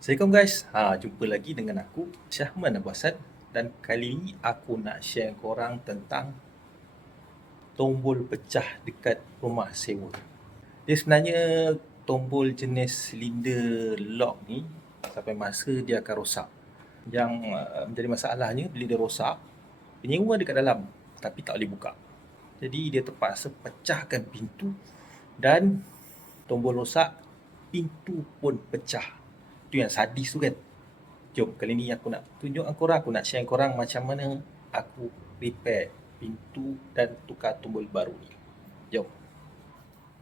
Assalamualaikum guys, jumpa lagi dengan aku Syahman dan kali ni aku nak share korang tentang tombol pecah dekat rumah sewa. Dia sebenarnya tombol jenis silinder lock ni sampai masa dia akan rosak. Yang menjadi masalahnya bila dia rosak, penyewa dekat dalam tapi tak boleh buka. Jadi dia terpaksa pecahkan pintu dan tombol rosak, pintu pun pecah. Itu yang sadis tu kan. Jom kali ni aku nak tunjukkan korang, aku nak share korang macam mana aku repair pintu dan tukar tombol baru ni. Jom.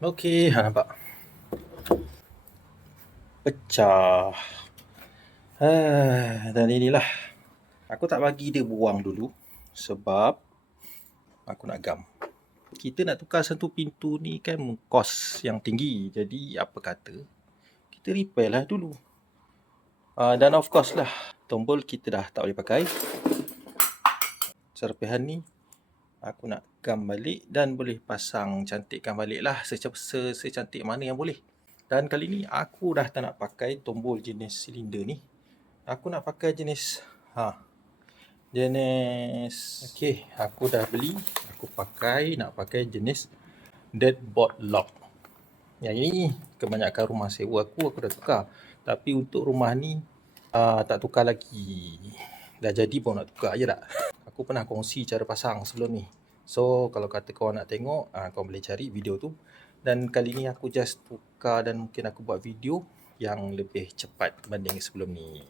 Okey, nampak. Pecah. Dan inilah. Aku tak bagi dia buang dulu sebab aku nak gam. Kita nak tukar satu pintu ni kan kos yang tinggi. Jadi apa kata kita repair lah dulu. Dan of course lah, tombol kita dah tak boleh pakai. Serpihan ni aku nak gam balik dan boleh pasang cantikkan balik lah secantik mana yang boleh. Dan kali ni aku dah tak nak pakai tombol jenis silinder ni. Aku nak pakai jenis okey, aku dah beli, aku nak pakai jenis deadbolt lock. Yang ini kebanyakan rumah sewa aku dah tukar. Tapi untuk rumah ni tak tukar lagi. Dah jadi pun nak tukar je tak. Aku pernah kongsi cara pasang sebelum ni. So kalau kata kau nak tengok, kau boleh cari video tu. Dan kali ni aku just tukar dan mungkin aku buat video yang lebih cepat berbanding sebelum ni.